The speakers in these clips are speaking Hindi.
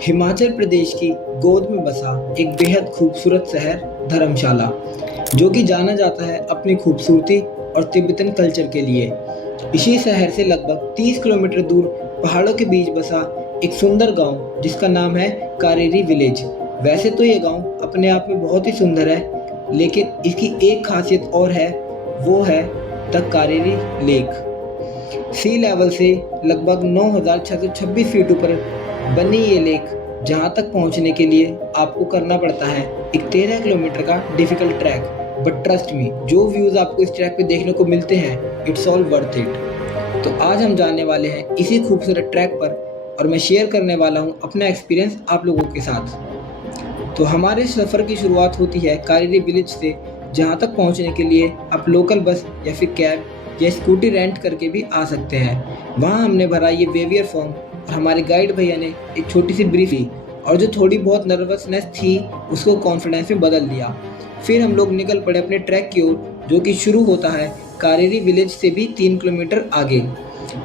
हिमाचल प्रदेश की गोद में बसा एक बेहद खूबसूरत शहर धर्मशाला, जो कि जाना जाता है अपनी खूबसूरती और तिब्बतन कल्चर के लिए। इसी शहर से लगभग 30 किलोमीटर दूर पहाड़ों के बीच बसा एक सुंदर गांव जिसका नाम है कारेरी विलेज। वैसे तो ये गांव अपने आप में बहुत ही सुंदर है, लेकिन इसकी एक खासियत और है, वो है the Kareri lake. C level से लगभग 9,626 फीट ऊपर बनी ये लेक, जहाँ तक पहुँचने के लिए आपको करना पड़ता है एक 13 किलोमीटर का difficult track. But trust me, जो व्यूज़ आपको इस ट्रैक पे देखने को मिलते हैं, इट्स ऑल वर्थ इट। तो आज हम जाने वाले हैं इसी खूबसूरत ट्रैक पर, और मैं शेयर करने वाला हूँ अपना एक्सपीरियंस आप लोगों के साथ। तो हमारे सफ़र की शुरुआत होती है कारेरी विलेज से, जहाँ तक पहुँचने के लिए आप लोकल बस या फिर कैब या स्कूटी रेंट करके भी आ सकते हैं। वहाँ हमने भरा ये वेवियर फॉर्म, और हमारे गाइड भैया ने एक छोटी सी ब्रीफ ली, और जो थोड़ी बहुत नर्वसनेस थी उसको कॉन्फिडेंस में बदल दिया। फिर हम लोग निकल पड़े अपने ट्रैक की ओर, जो कि शुरू होता है कारेरी विलेज से भी 3 किलोमीटर आगे।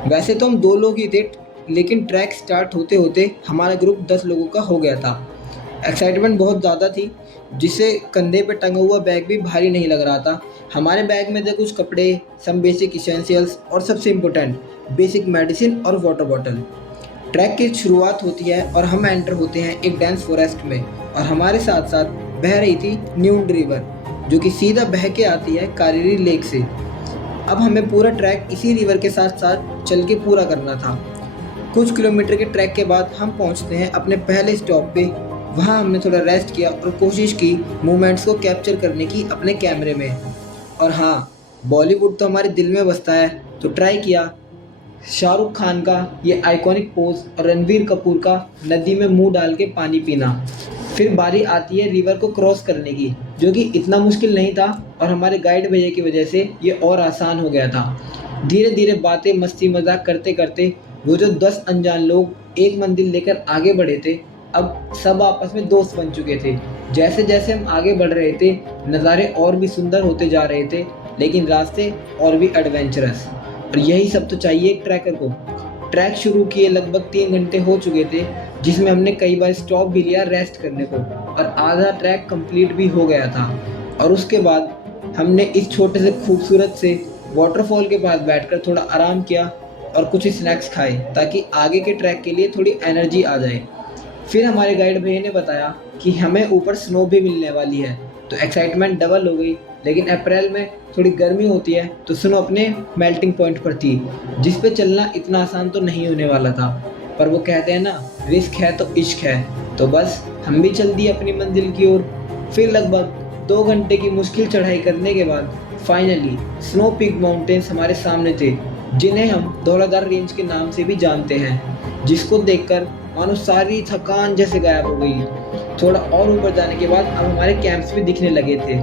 वैसे तो हम 2 लोग ही थे, लेकिन ट्रैक स्टार्ट होते होते हमारा ग्रुप 10 लोगों का हो गया था। एक्साइटमेंट बहुत ज़्यादा थी, जिससे कंधे पे टंगा हुआ बैग भी भारी नहीं लग रहा था। हमारे बैग में थे कुछ कपड़े, सम बेसिक इसेंशियल्स, और सबसे इम्पोर्टेंट बेसिक मेडिसिन और वाटर बॉटल। ट्रैक की शुरुआत होती है और हम एंटर होते हैं एक डेंस फॉरेस्ट में, और हमारे साथ साथ बह रही थी न्यूड रिवर, जो कि सीधा बह के आती है कारेरी लेक से। अब हमें पूरा ट्रैक इसी रिवर के साथ साथ चल के पूरा करना था। कुछ किलोमीटर के ट्रैक के बाद हम पहुंचते हैं अपने पहले स्टॉप पे। वहाँ हमने थोड़ा रेस्ट किया और कोशिश की मूवमेंट्स को कैप्चर करने की अपने कैमरे में। और हाँ, बॉलीवुड तो हमारे दिल में बसता है, तो ट्राई किया शाहरुख खान का ये आइकॉनिक पोज और रणबीर कपूर का नदी में मुंह डाल के पानी पीना। फिर बारी आती है रिवर को क्रॉस करने की, जो कि इतना मुश्किल नहीं था, और हमारे गाइड भैया की वजह से ये और आसान हो गया था। धीरे धीरे बातें मस्ती मजाक करते करते वो जो 10 अनजान लोग एक मंजिल लेकर आगे बढ़े थे, अब सब आपस में दोस्त बन चुके थे। जैसे जैसे हम आगे बढ़ रहे थे, नज़ारे और भी सुंदर होते जा रहे थे, लेकिन रास्ते और भी एडवेंचरस। और यही सब तो चाहिए एक ट्रैकर को। ट्रैक शुरू किए लगभग 3 घंटे हो चुके थे, जिसमें हमने कई बार स्टॉप भी लिया रेस्ट करने को, और आधा ट्रैक कंप्लीट भी हो गया था। और उसके बाद हमने इस छोटे से खूबसूरत से वाटरफॉल के पास बैठकर थोड़ा आराम किया और कुछ स्नैक्स खाए, ताकि आगे के ट्रैक के लिए थोड़ी एनर्जी आ जाए। फिर हमारे गाइड भैया ने बताया कि हमें ऊपर स्नो भी मिलने वाली है, तो एक्साइटमेंट डबल हो गई। लेकिन अप्रैल में थोड़ी गर्मी होती है, तो स्नो अपने मेल्टिंग पॉइंट पर थी, जिस पे चलना इतना आसान तो नहीं होने वाला था। पर वो कहते हैं ना, रिस्क है तो इश्क है, तो बस हम भी चल दिए अपनी मंजिल की ओर। फिर लगभग 2 घंटे की मुश्किल चढ़ाई करने के बाद फाइनली स्नो पीक माउंटेन्स हमारे सामने थे, जिन्हें हम धौलाधार रेंज के नाम से भी जानते हैं, जिसको देखकर मानो सारी थकान जैसे गायब हो गई। थोड़ा और ऊपर जाने के बाद अब हमारे कैंप्स भी दिखने लगे थे।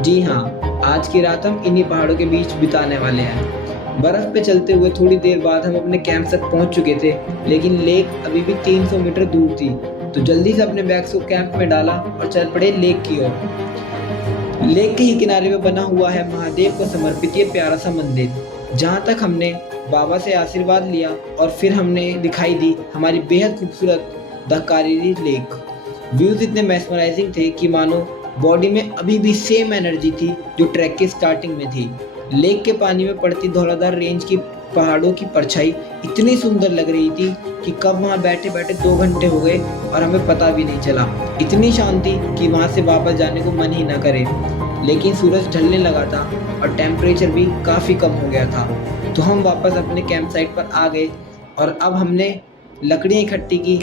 जी हाँ, आज की रात हम इन्हीं पहाड़ों के बीच बिताने वाले हैं। बर्फ पे चलते हुए थोड़ी देर बाद हम अपने कैंप तक पहुंच चुके थे, लेकिन लेक अभी भी 300 मीटर दूर थी। तो जल्दी से अपने बैग्स को कैंप में डाला और चल पड़े लेक की ओर। लेक के ही किनारे में बना हुआ है महादेव को समर्पित ये प्यारा सा मंदिर, जहाँ तक हमने बाबा से आशीर्वाद लिया, और फिर हमने दिखाई दी हमारी बेहद खूबसूरत द कारेरी लेक। व्यूज़ इतने मैस्मराइजिंग थे कि मानो बॉडी में अभी भी सेम एनर्जी थी जो ट्रैक के स्टार्टिंग में थी। लेक के पानी में पड़ती धौलाधार रेंज की पहाड़ों की परछाई इतनी सुंदर लग रही थी कि कब वहाँ बैठे बैठे 2 घंटे हो गए और हमें पता भी नहीं चला। इतनी शांति कि वहाँ से वापस जाने को मन ही ना करे। लेकिन सूरज ढलने लगा था और टेम्परेचर भी काफ़ी कम हो गया था, तो हम वापस अपने कैंप साइट पर आ गए, और अब हमने लकड़ियाँ इकट्ठी की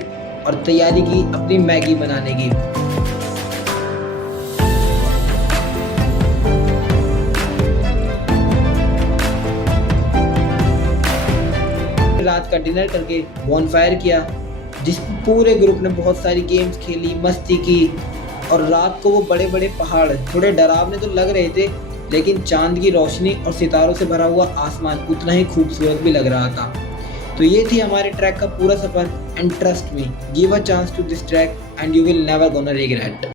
और तैयारी की अपनी मैगी बनाने की। रात का डिनर करके बॉनफायर किया, जिस पूरे ग्रुप ने बहुत सारी गेम्स खेली, मस्ती की। और रात को वो बड़े बड़े पहाड़ थोड़े डरावने तो लग रहे थे, लेकिन चांद की रोशनी और सितारों से भरा हुआ आसमान उतना ही खूबसूरत भी लग रहा था। तो ये थी हमारे ट्रैक का पूरा सफ़र, and trust me, give a chance to this track and you will never gonna regret.